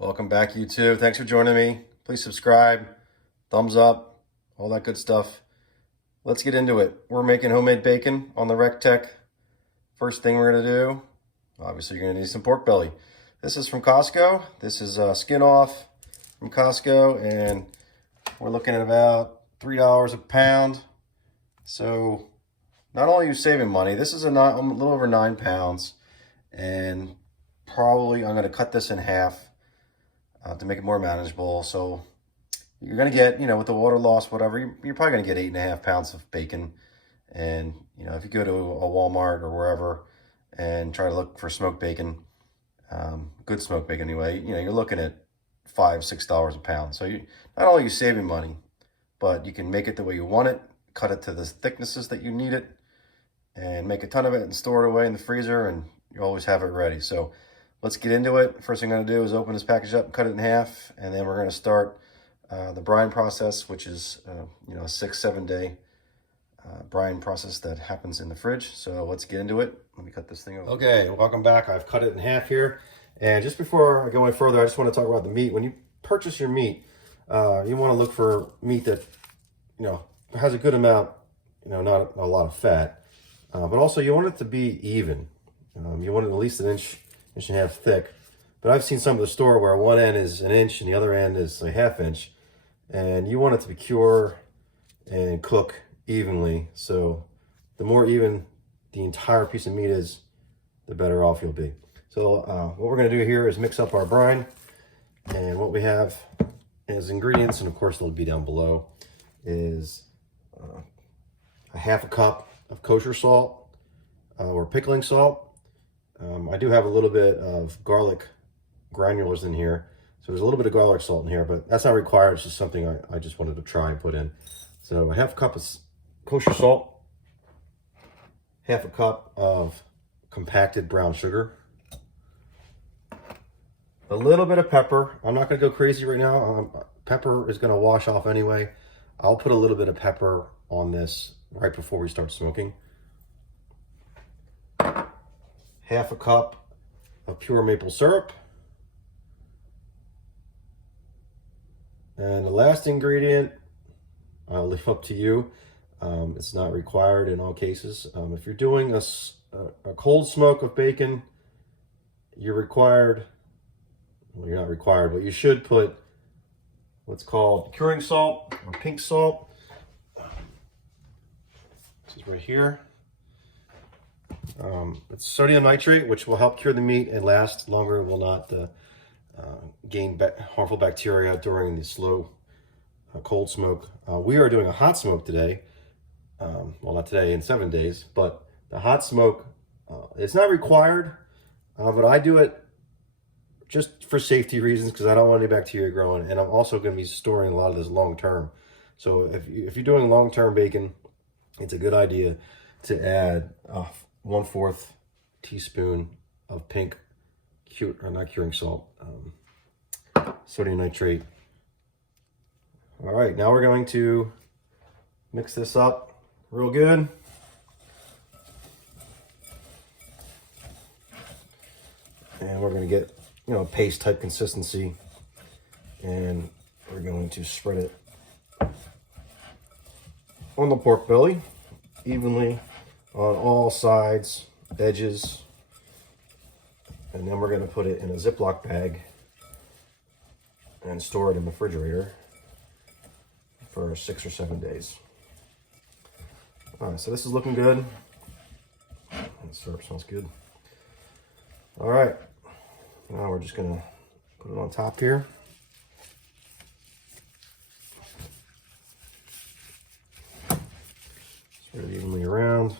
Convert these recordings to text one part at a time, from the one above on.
Welcome back, YouTube. Thanks for joining me. Please subscribe, thumbs up, all that good stuff. Let's get into it. We're making homemade bacon on the RECTEQ. First thing we're gonna do, obviously you're gonna need some pork belly. This is from Costco. This is skin off from Costco, and we're looking at about $3 a pound. So not only are you saving money, this is a little over 9 pounds, and probably I'm gonna cut this in half to make it more manageable. So you're gonna get, with the water loss, whatever, you're probably gonna get 8.5 pounds of bacon. And if you go to a Walmart or wherever and try to look for smoked bacon, good smoked bacon anyway, you're looking at $5-6 a pound. So not only are you saving money, but you can make it the way you want it, cut it to the thicknesses that you need it, and make a ton of it and store it away in the freezer, and you always have it ready. So let's get into it. First thing I'm gonna do is open this package up, cut it in half, and then we're gonna start the brine process, which is a 6-7 day brine process that happens in the fridge. So let's get into it. Let me cut this thing over. Okay, welcome back. I've cut it in half here. And just before I go any further, I just want to talk about the meat. When you purchase your meat, you want to look for meat that has a good amount, not a lot of fat, but also you want it to be even. You want it at least an inch and a half thick. But I've seen some of the store where one end is an inch and the other end is a half inch, and you want it to be cure and cook evenly. So the more even the entire piece of meat is, the better off you'll be. So what we're going to do here is mix up our brine, and what we have as ingredients, and of course they'll be down below, is a half a cup of kosher salt or pickling salt. I do have a little bit of garlic granulars in here, so there's a little bit of garlic salt in here, but that's not required. It's just something I just wanted to try and put in. So a half a cup of kosher salt, half a cup of compacted brown sugar, a little bit of pepper. I'm not going to go crazy right now. Pepper is going to wash off anyway. I'll put a little bit of pepper on this right before we start smoking. Half a cup of pure maple syrup. And the last ingredient, I'll leave up to you. It's not required in all cases. If you're doing a cold smoke of bacon, you're required, well, you're not required, but you should put what's called curing salt or pink salt. This is right here. It's sodium nitrate, which will help cure the meat and last longer, will not gain harmful bacteria during the slow cold smoke. We are doing a hot smoke today. Well, not today, in 7 days, but the hot smoke, it's not required, but I do it just for safety reasons because I don't want any bacteria growing, and I'm also going to be storing a lot of this long term. So if you're doing long-term bacon, it's a good idea to add 1/4 teaspoon of pink, not curing salt, sodium nitrate. All right, now we're going to mix this up real good. And we're going to get, paste type consistency. And we're going to spread it on the pork belly evenly on all sides, edges. And then we're going to put it in a Ziploc bag and store it in the refrigerator for 6 or 7 days. All right, so this is looking good. The syrup smells good. All right, now we're just gonna put it on top here. Spread it evenly around.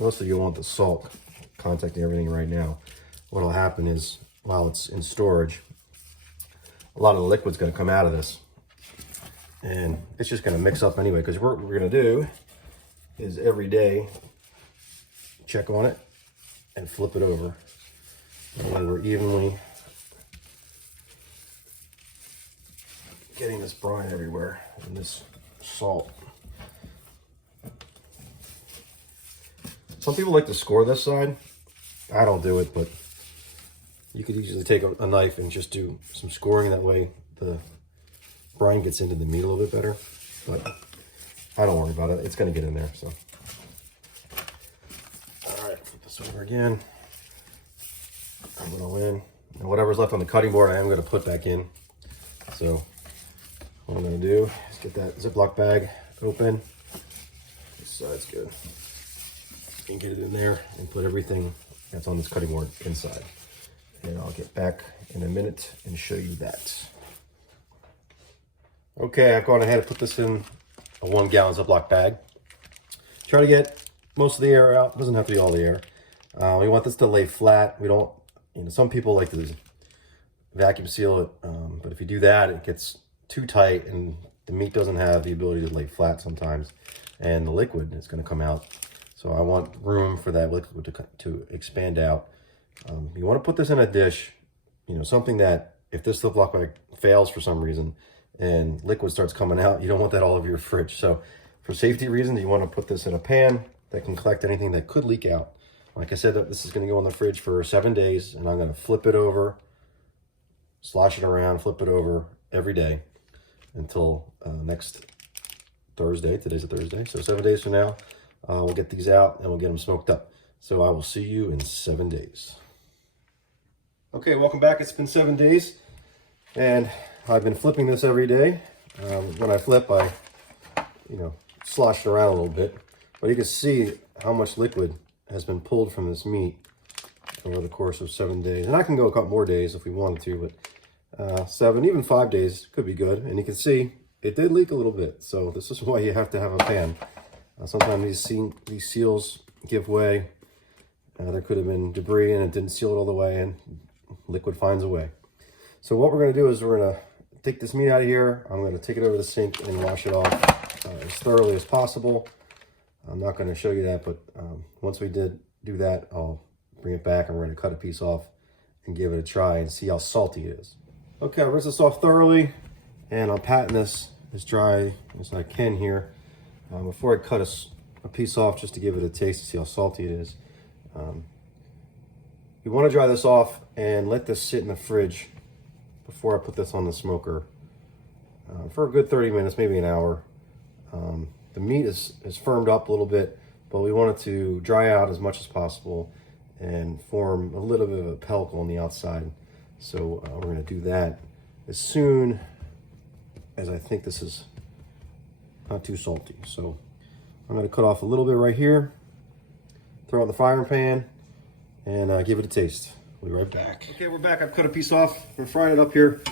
Mostly you want the salt contacting everything right now. What will happen is, while it's in storage, a lot of the liquid's going to come out of this, and it's just going to mix up anyway, because what we're going to do is every day check on it and flip it over, and we're evenly getting this brine everywhere and this salt. Some people like to score this side. I don't do it, but you could easily take a knife and just do some scoring. That way the brine gets into the meat a little bit better. But I don't worry about it. It's going to get in there. So, all right, flip this over again. I'm going to in. And whatever's left on the cutting board, I am going to put back in. So what I'm going to do is get that Ziploc bag open. This side's good. And get it in there and put everything that's on this cutting board inside. And I'll get back in a minute and show you that. Okay, I've gone ahead and put this in a 1 gallon Ziploc bag. Try to get most of the air out. It doesn't have to be all the air. We want this to lay flat. We don't, some people like to vacuum seal it, but if you do that, it gets too tight and the meat doesn't have the ability to lay flat sometimes, and the liquid is going to come out. So I want room for that liquid to expand out. You want to put this in a dish, something that if this Ziploc bag fails for some reason and liquid starts coming out, you don't want that all over your fridge. So for safety reasons, you want to put this in a pan that can collect anything that could leak out. Like I said, this is going to go in the fridge for 7 days, and I'm going to flip it over, slosh it around, flip it over every day until next Thursday. Today's a Thursday, so 7 days from now, we'll get these out and we'll get them smoked up. So I will see you in 7 days. Okay, welcome back. It's been 7 days, and I've been flipping this every day. When I flip, I, slosh it around a little bit, but you can see how much liquid has been pulled from this meat over the course of 7 days. And I can go a couple more days if we wanted to, but 7, even 5 days could be good. And you can see it did leak a little bit. So this is why you have to have a pan. Sometimes these seals give way. There could have been debris and it didn't seal it all the way, and liquid finds a way. So what we're going to do is we're going to take this meat out of here. I'm going to take it over the sink and wash it off as thoroughly as possible. I'm not going to show you that, but once we do that, I'll bring it back and we're going to cut a piece off and give it a try and see how salty it is. Okay, I'll rinse this off thoroughly, and I'll patent this as dry as I can here. Before I cut a piece off, just to give it a taste to see how salty it is. You want to dry this off and let this sit in the fridge before I put this on the smoker for a good 30 minutes, maybe an hour. The meat is firmed up a little bit, but we want it to dry out as much as possible and form a little bit of a pellicle on the outside. So we're going to do that as soon as I think this is not too salty. So I'm going to cut off a little bit right here, throw it in the frying pan, and give it a taste. We'll be right back. Okay, we're back. I've cut a piece off. We're frying it up here.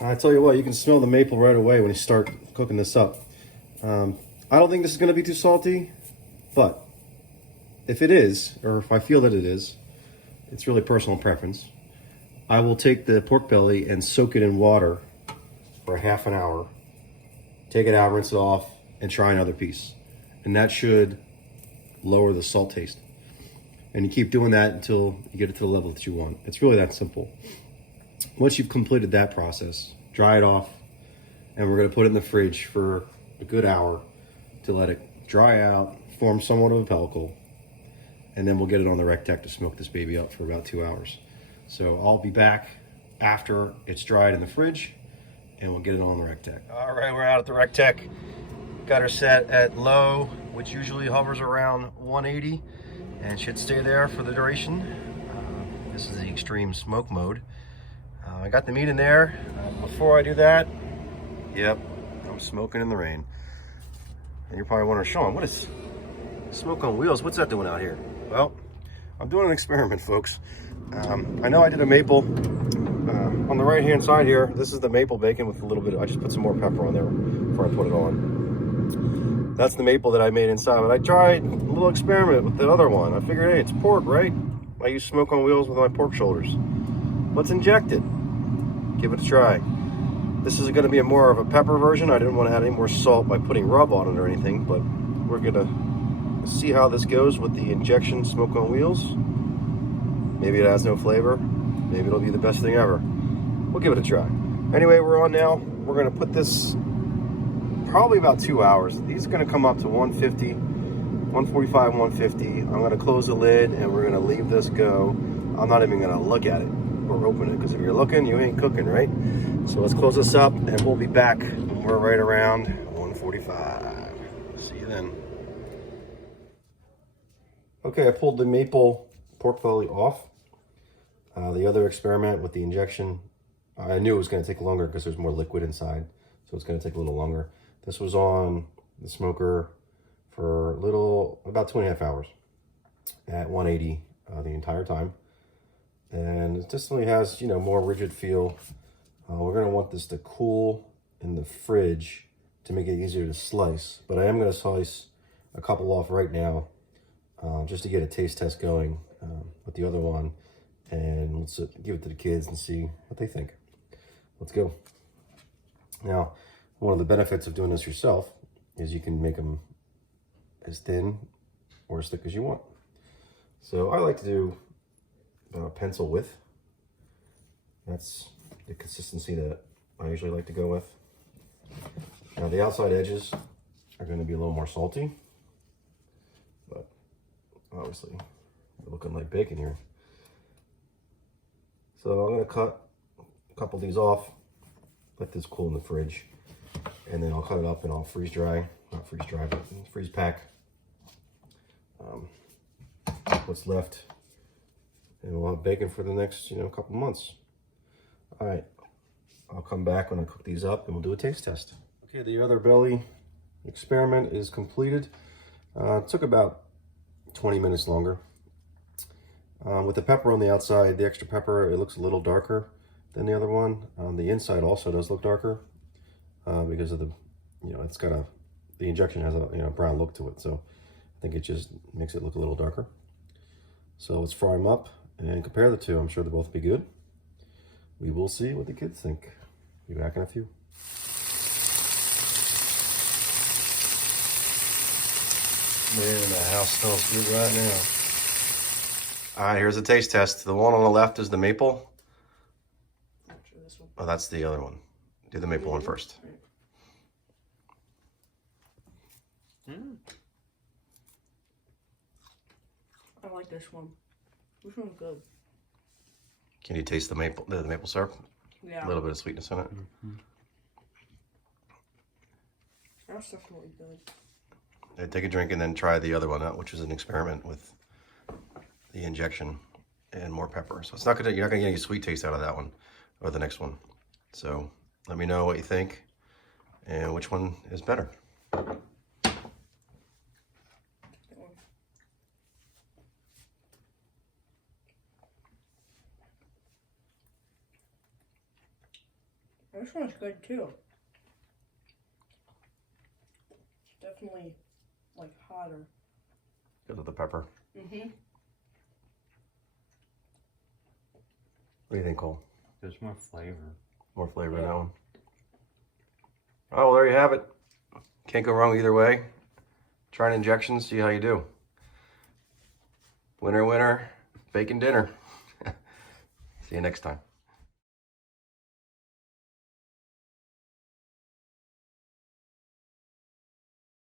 I tell you what, you can smell the maple right away when you start cooking this up. I don't think this is going to be too salty, but if it is, or if I feel that it is, it's really personal preference. I will take the pork belly and soak it in water for half an hour, take it out, rinse it off, and try another piece. And that should lower the salt taste. And you keep doing that until you get it to the level that you want. It's really that simple. Once you've completed that process, dry it off, and we're going to put it in the fridge for a good hour to let it dry out, form somewhat of a pellicle, and then we'll get it on the RECTEQ to smoke this baby up for about 2 hours. So I'll be back after it's dried in the fridge, and we'll get it on the RECTEQ. All right, we're out at the RECTEQ. Got her set at low, which usually hovers around 180, and should stay there for the duration. This is the extreme smoke mode. I got the meat in there. Before I do that, yep, I'm smoking in the rain. And you're probably wondering, Sean, what is smoke on wheels? What's that doing out here? Well, I'm doing an experiment, folks. I know I did a maple on the right hand side here. This is the maple bacon with a little bit, I just put some more pepper on there before I put it on. That's the maple that I made inside, but I tried a little experiment with the other one. I figured, hey, it's pork, right? I use smoke on wheels with my pork shoulders. Let's inject it. Give it a try. This is going to be a more of a pepper version. I didn't want to add any more salt by putting rub on it or anything, but we're going to see how this goes with the injection smoke on wheels. Maybe it has no flavor. Maybe it'll be the best thing ever. We'll give it a try. Anyway, we're on now. We're going to put this probably about 2 hours. These are going to come up to 150 145, 150. I'm gonna close the lid and we're gonna leave this go. I'm not even gonna look at it or open it, because if you're looking, you ain't cooking, right? So let's close this up and we'll be back when we're right around 145. See you then. Okay, I pulled the maple pork belly off. The other experiment with the injection, I knew it was going to take longer because there's more liquid inside, so it's going to take a little longer. This was on the smoker for about 2.5 hours at 180 the entire time, and it definitely has, you know, more rigid feel. We're going to want this to cool in the fridge to make it easier to slice, but I am going to slice a couple off right now just to get a taste test going with the other one. And let's give it to the kids and see what they think. Let's go. Now, one of the benefits of doing this yourself is you can make them as thin or as thick as you want. So I like to do pencil width. That's the consistency that I usually like to go with. Now the outside edges are going to be a little more salty, but obviously we're looking like bacon here. So I'm going to cut a couple of these off, let this cool in the fridge, and then I'll cut it up and I'll freeze dry, not freeze dry, but freeze pack what's left, and we'll have bacon for the next, you know, couple months. All right, I'll come back when I cook these up and we'll do a taste test. Okay, the other belly experiment is completed. It took about 20 minutes longer. With the pepper on the outside, the extra pepper, it looks a little darker than the other one. The inside also does look darker because of the, you know, it's got the injection has a, you know, brown look to it. So I think it just makes it look a little darker. So let's fry them up and compare the two. I'm sure they'll both be good. We will see what the kids think. Be back in a few. Man, the house smells good right now. All right, here's the taste test. The one on the left is the maple. This one. Oh, that's the other one. Do the maple one first. I like this one. This one's good. Can you taste the maple syrup? Yeah. A little bit of sweetness in it. That's definitely good. Yeah, take a drink and then try the other one out, which is an experiment with the injection and more pepper. So it's not gonna, you're not gonna get any sweet taste out of that one or the next one. So let me know what you think and which one is better. This one's good too. It's definitely like hotter. Because of the pepper. Mm-hmm. What do you think, Cole? There's more flavor. More flavor in that one. Oh, well, there you have it. Can't go wrong either way. Try an injection, see how you do. Winner, winner, bacon dinner. See you next time.